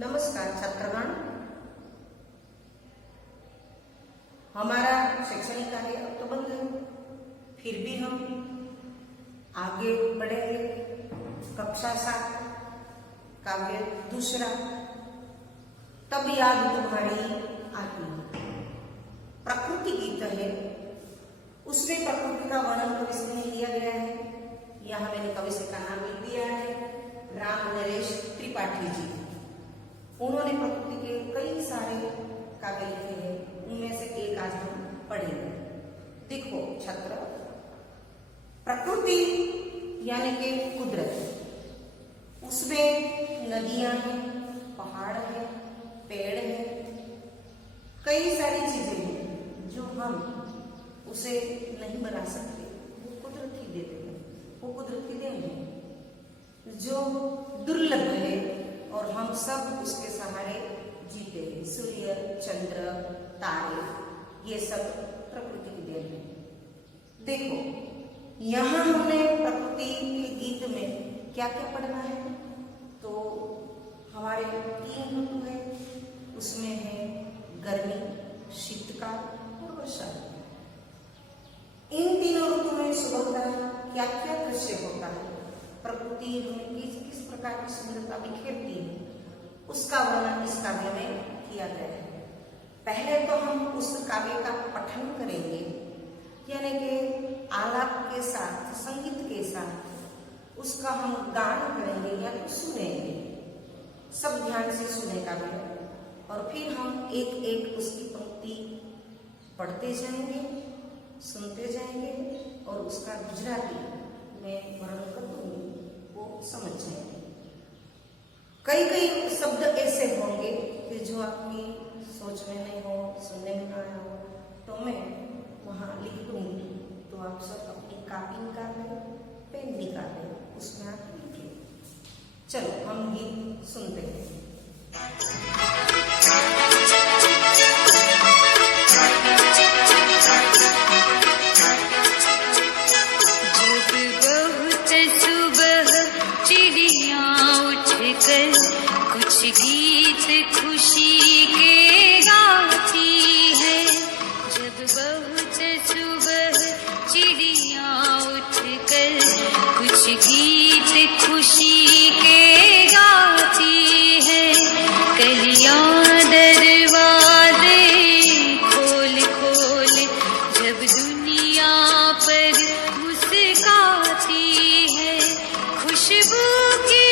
नमस्कार छात्रगण, हमारा शैक्षणिक कार्य अब तो बंद है, फिर भी हम आगे बढ़ेंगे। कक्षा 7 काव्य दूसरा, तब याद तुम्हारी आती। प्रकृति गीत है, उसमें प्रकृति का वर्णन कवि से दिया गया है। यहाँ मैंने कवि से का नाम लिख दिया है, राम नरेश त्रिपाठी जी। उन्होंने प्रकृति के कई सारे काव्य लिखे हैं, उनमें से एक आज हम पढ़ेंगे। देखो छात्र, प्रकृति यानी कि कुदरत, उसमें नदियां हैं, पहाड़ है, पेड़ है, कई सारी चीजें हैं जो हम उसे नहीं बना सकते, वो कुदरत ही देते हैं, वो कुदरत की देन है जो दुर्लभ है और हम सब उसके सहारे जीते हैं। सूर्य, चंद्र, तारे, ये सब प्रकृति की देन है। देखो यहाँ हमने प्रकृति के गीत में क्या क्या पढ़ना है, तो हमारे 3 ऋतु है, उसमें है गर्मी, शीतकाल और वर्षा। इन तीनों ऋतु में सुबह क्या क्या दृश्य होता है, प्रकृति हमें किस प्रकार की सुंदरता बिखेरती है, उसका वर्णन इस काव्य में किया गया है। पहले तो हम उस काव्य का पठन करेंगे, यानी कि आलाप के साथ, संगीत के साथ उसका हम गान करेंगे या सुनेंगे। सब ध्यान से सुने काव्य, और फिर हम एक एक उसकी पंक्ति पढ़ते जाएंगे, सुनते जाएंगे और उसका गुजराती में वर्णन कर दूंगी, वो समझ जाएंगे। कई कई शब्द ऐसे होंगे कि जो आपकी सोच में नहीं हो, सुनने में ना आया हो, तो मैं वहाँ लिख दूंगी, तो आप सब अपनी कॉपी निकाल लें, पेन निकाल लें, उसमें आप लिखिए। चलो हम गीत सुनते हैं। गीत खुशी के गाती है, जब बहुत सुबह चिड़िया उठकर कुछ गीत खुशी के गाती है। कलियां दरवाजे खोल खोल जब दुनिया पर मुस्काती है, खुशबू की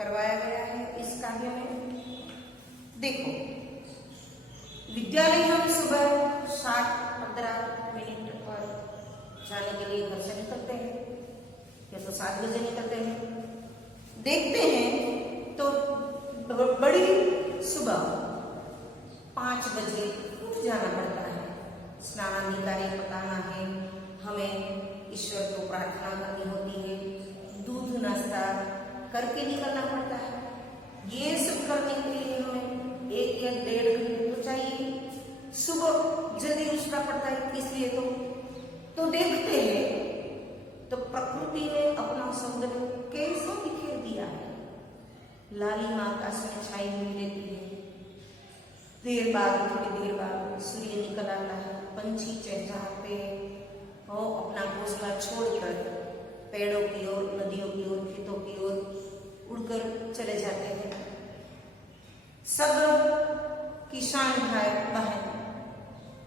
करवाया गया है इस काव्य में। देखो, विद्यालय हम सुबह 7-15 मिनट पर जाने के लिए घर से निकलते हैं, या तो 7 बजे निकलते हैं। देखते हैं तो बड़ी सुबह 5 बजे उठ जाना पड़ता है। स्नानाधिकारी पकाना है, हमें ईश्वर को प्रार्थना करनी होती है, दूध नाश्ता करके निकलना पड़ता है। ये सब करने के लिए हमें 1 या 1.5 घंटे तो चाहिए। सुबह जल्दी उठना पड़ता है, इसलिए तो देखते हैं तो प्रकृति ने अपना सौंदर्य कैसा बिखेर दिया है। लालिमा आकाश में छाई हुई रहती है, देर बाद, थोड़ी देर बाद सूर्य निकल आता है, पंछी चहचहाते और अपना घोंसला छोड़कर पेड़ों की ओर, नदियों की ओर, खेतों की ओर उड़कर चले जाते हैं। सब किसान भाई बहन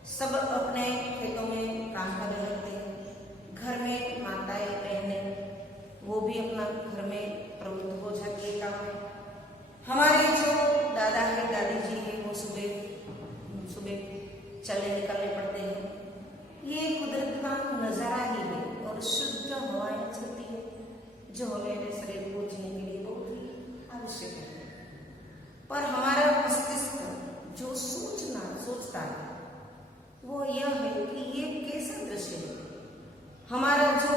सब अपने खेतों में काम कर रहते हैं। घर में माताएं बहनें वो भी अपना घर में प्रवृत्त हो जाती है काम में। हमारे जो दादा है, दादी जी है, वो सुबह चलने निकलने पड़ते हैं। ये कुदरत का नजारा ही है और शुद्ध हवाएं चलती है जो हमारे शरीर को जीने के लिए बहुत ही आवश्यक है। पर हमारा मस्तिष्क जो सोचता है वो यह है कि ये कैसा दृश्य है। हमारा जो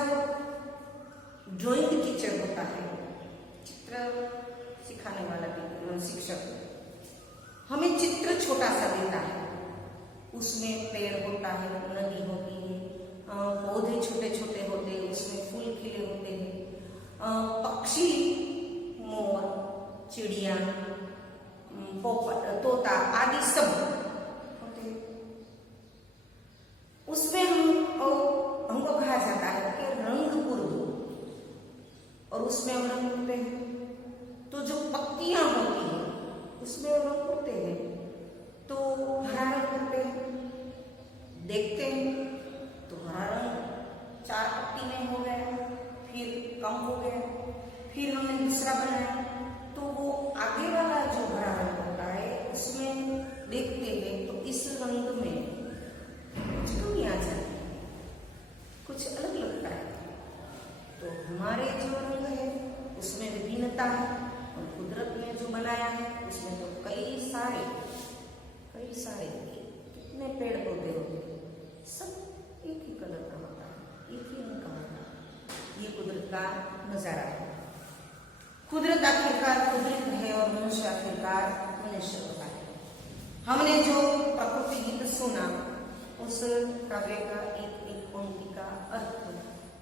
ड्राइंग टीचर होता है, चित्र सिखाने वाला शिक्षक, हमें चित्र छोटा सा देता है। उसमें पेड़ होता है, नदी होती है, पौधे छोटे छोटे होते हैं, उसमें फूल खिले होते हैं, पक्षी, मोर, चिड़िया, पोपट, तोता आदि सब होते हैं। उसमें हमको कहा जाता है कि रंग पूर दो, और उसमें हम रंग पूरते हैं तो जो पत्तियां होती है उसमें रंग पूरते हैं तो हरा रंग करते हैं। देखते हैं तो हरा रंग 4 पत्ती में हो गया, फिर कम हो गया, फिर हमने दूसरा बनाया तो वो आगे वाला जो हरा रंग होता है उसमें देखते हैं तो इस रंग में कुछ कमी आ जाती है, कुछ अलग लगता है। तो हमारे जो रंग है उसमें विभिन्नता है, और कुदरत ने जो बनाया है उसमें तो कई सारे कितने पेड़ पौधे होते हैं, सब एक ही कलर का होता है, एक ही रंग का होता है। ये कुदरत का नजारा है। कुदरत आखिरकार कुदरत है और मनुष्य आखिरकार मनुष्य होता है। हमने जो प्रकृति गीत सुना उस काव्य का एक पंक्ति का अर्थ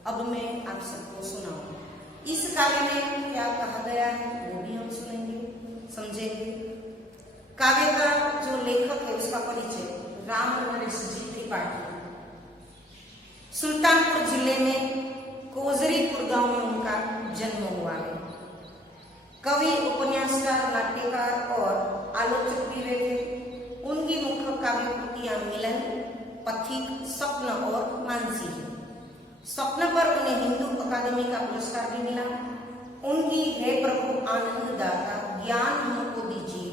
अब मैं आप सबको सुनाऊंगा। इस काव्य में क्या कहा गया है वो भी हम सुनेंगे, समझेंगे। काव्य का जो लेखक है उसका परिचय राम नरेश जी त्रिपाठी, सुल्तानपुर जिले में कोजरीपुर गांव में उनका जन्म हुआ है। कवि, उपन्यासकार, नाट्यकार और आलोचक भी रहे थे। उनकी मुख्य काव्य कृतियां मिलन, पथिक, स्वप्न और मानसी है। स्वप्न पर उन्हें हिंदू अकादमी का पुरस्कार भी मिला। उनकी हे प्रभु आनंददाता ज्ञान हमको दीजिए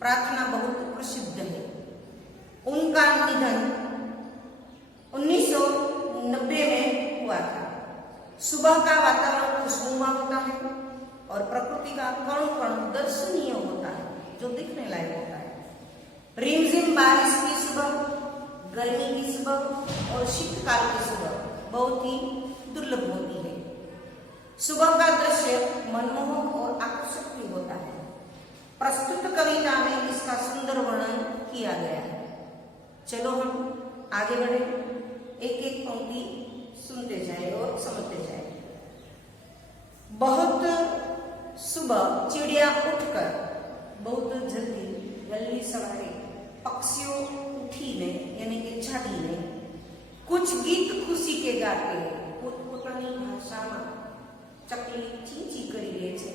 प्रार्थना बहुत प्रसिद्ध है। उनका निधन 1990 में हुआ था। सुबह का वातावरण खुशनुमा होता है और प्रकृति का कण कण दर्शनीय होता है, जो दिखने लायक होता है। रिमझिम बारिश की सुबह, गर्मी की सुबह और शीतकाल की सुबह बहुत ही दुर्लभ होती है। सुबह का दृश्य मनमोहक और आकर्षक भी होता है। प्रस्तुत कविता में इसका सुंदर वर्णन किया गया है। चलो हम आगे बढ़े, एक एक पंक्ति सुनते जाए और समझते जाए। बहुत सुबह चिड़िया उठकर बहुत जल्दी सवारे पक्षियों उठी ने यानी कि जागी ने कुछ गीत खुशी के गाते हैं। પોતપોતાની ભાષામાં ચકલી ચીંચી કરી લે છે,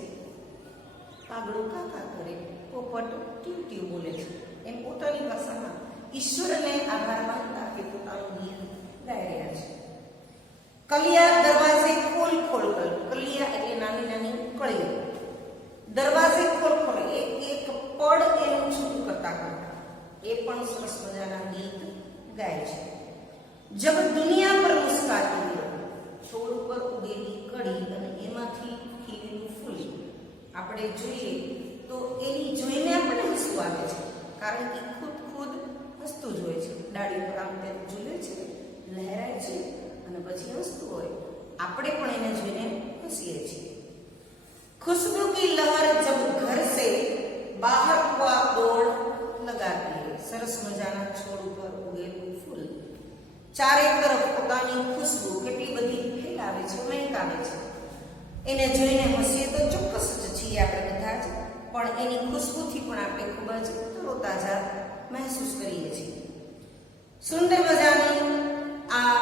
કાગડો કાકા કરે, પોપટ ટ્યુ ટ્યુ બોલે છે, એમ પોતાની ભાષામાં ઈશ્વરને આભાર માનતા તે પોતાનું ગીત ગાઈ રહ્યા છે। કલિયા દરવાજે ખોલ ખોલ કર, કલિયા એટલે નાની નાની કળીઓ દરવાજે ખોલ એક એક પડ એનું છૂટું કરતા કરતા એ પણ સરસ મજાના ગીત ગાય છે. જબ દુનિયા પર મુસ્કાતી હોય, છોડ ઉપર ઉગેલી કળી અને એમાંથી ખીલેલું ફૂલ આપણે જોઈએ તો એની જોઈને આપણને હસવું આવે છે, કારણ કે ખુદ હસતું જ હોય છે. ડાળી પર આમ તેમ ઝૂલે છે, લહેરાય છે અને પછી હસતું હોય. આપણે પણ એને જોઈને હસીએ છીએ. खुशबू की लहर जब घर से बाहर हुआ दौड़ लगाती है. सरस मजाना છોડ ઉપર ઉગેલું ફૂલ ચારે તરફ પોતાની ખુશ્બુ કેટલી બધી ફેલાવે છે, મહેકાવે છે. એને જોઈને હસીએ તો ચોક્કસ જ છીએ આપણે બધા જ, પણ એની ખુશ્બુથી પણ આપણે ખૂબ જ તરોતાજા મહેસૂસ કરીએ છીએ. સુંદર મજાની આ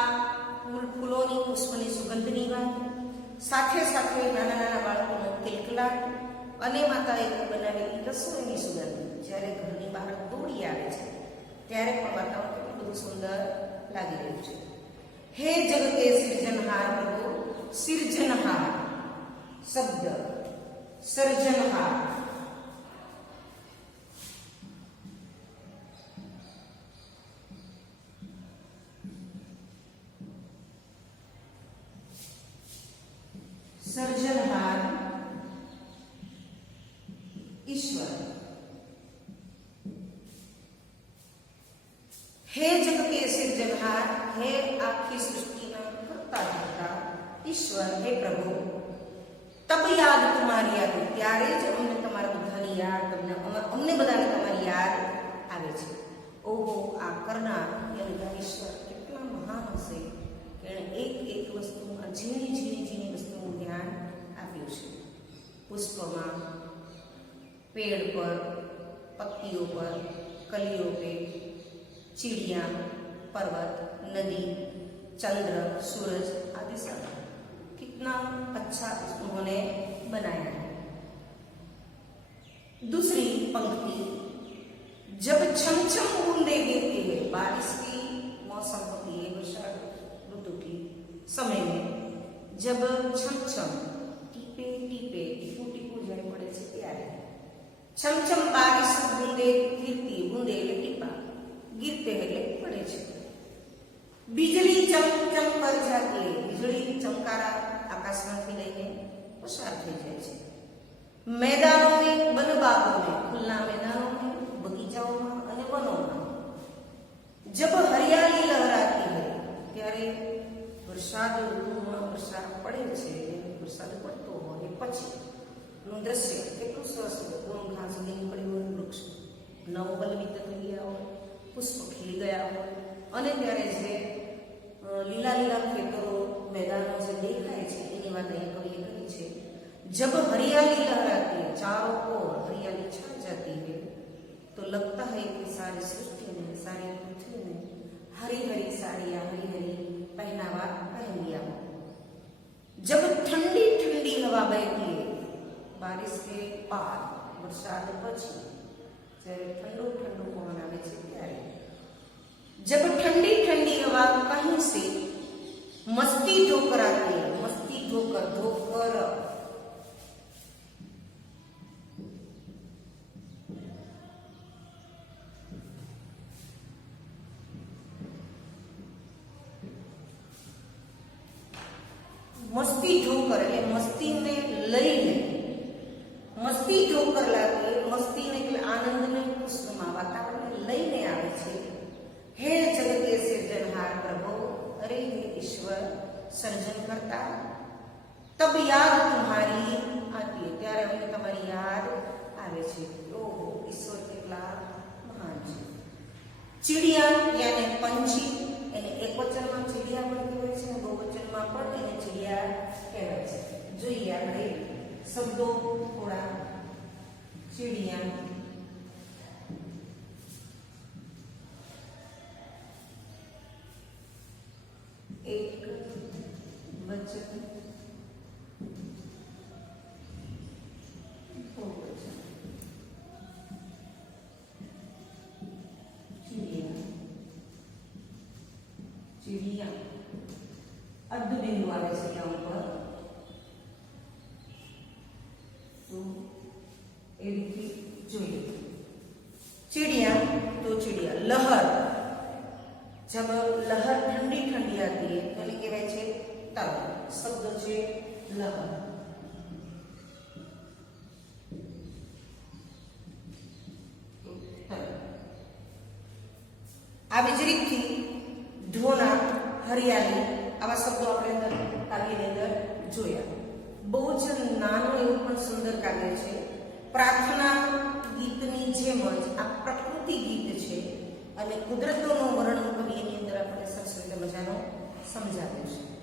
ફૂલોની પુષ્પની સુગંધની વાત, સાથે સાથે નાના નાના બાળકોનો કિલકલાટ અને માતાએ બનાવેલી રસોઈની સુગંધ જ્યારે ઘરની બહાર દોડી આવે છે ત્યારે પણ વાતાવરણ કેટલું બધું સુંદર લાગી રહ્યું છે. હે જગતે સિર્જનહાર પ્રભુ, સિર્જનહાર શબ્દ સર્જનહાર સર્જનહાર ઈશ્વર. હે જગતે સિર્જનહાર, હે આખી સૃષ્ટિના કરતા ધરતા ઈશ્વર, હે પ્રભુ, તબ યાદ તમારી યાદ, ત્યારે જ અમને તમારા બધાની યાદ, અમને બધાને તમારી યાદ આવે છે. ઓહો, આ કરનાર એટલે ઈશ્વર કેટલા મહાન હશે કે એણે એક એક વસ્તુમાં ઝીણી ઝીણી ઝીણી વસ્તુનું ધ્યાન આપ્યું છે. પુષ્પમાં, પેડ પર, પત્તીઓ પર, કલીઓ पे, चिड़िया, पर्वत, नदी, चंद्र, सूरज आदि सब कितना अच्छा उन्होंने बनाया है. दूसरी पंक्ति, जब छम छम बूंदे गिरती है, बारिश की मौसम होती है वर्षा ऋतु की समय में, जब छम छम टीपे टीपे टीपू टीपू जाए पड़े છે ત્યારે छम छम बारिश बूंदे गिरती, बूंदे એટલે ટીપા, गिरते એટલે પડે છે. बिजली चम चम कर जाती है, बिजली चमकारा आकाशમાંથી લઈને પસાર થઈ જાય છે. मैदानों में, वन बागों में, खुला मैदानों में, बगीचाओं અને વનોમાં. जब हरियाली लहराती है, ત્યારે વરસાદ ઋતુમાં વરસાદ પડે છે, વરસાદ પડતો હોય પછી નું દ્રશ્ય કેટલું સરસ હોય. પૂર્ણ ઘાસ ઉગી પડ્યું હોય, વૃક્ષ નવબલવિત થઈ ગયા હોય, પુષ્પ ખીલી ગયા હોય અને ત્યારે જે લીલા લીલા ખેતરો મેદાનો જે દેખાય છે એની વાત અહીંયા કવિએ કરી છે. जब हरियाली लहराती है, चारों ओर हरियाली छा जाती है, तो लगता है कि सारी सृष्टि में, सारी पृथ्वी में हरी हरी साड़ियाँ, हरी हरी पहनावा पहन लिया हो. जब ठंडी ठंडी हवा बहती है, बारिश के बाद, वरसाद પછી જ્યારે ठंडो ठंडो पवन આવે છે ત્યારે, जब ठंडी ठंडी हवा कहीं से मस्ती ढोकर आती है, मस्ती ढोकर, ढोकर मस्ती ढोकर એટલે મસ્તીને લઈને, મસ્તી ઢોકર લાગે, મસ્તીને એટલે આનંદને ખુશમાં વાતાવરણને લઈને આવે છે. હે જગતે સિર્જનહાર પ્રભુ, અરે હે ઈશ્વર સર્જન કરતા, તબ યાદ તમારી આતી है, ત્યારે અમને તમારી યાદ આવે છે. ઓહો, ઈશ્વર કેટલા મહાન છે. ચીડિયા યાને પંછી, એને એક વચનમાં ચીડિયા પણ કહેવાય છે, બહુવચનમાં પણ એને ચીડિયા કહેવાય છે. જોઈએ આપણે શબ્દો થોડા. चिड़िया, एक वचन, बहुवचन. चिड़िया, चिड़िया अर्ध बिंदु आवे છે ત્યાં ઉપર. तो એ રીતે જોઈએ. चिड़िया तो चिड़िया लहर, जब लहर ठंडी ठंडी आती है तो એને કહેવાય છે તરંગ. શબ્દ છે લહર. આવી જ રીતથી ધોના, હરિયાળી આવા શબ્દો આપણે અંદર કાવ્યની અંદર જોયા. બહુ જ નાનું એવું પણ સુંદર કાવ્ય છે. પ્રાર્થના ગીતની જેમ જ આ પ્રકૃતિ ગીત છે અને કુદરતનું વર્ણન કવિ એની અંદર આપણે સરસ રીતે મજાનું સમજાવ્યું છે.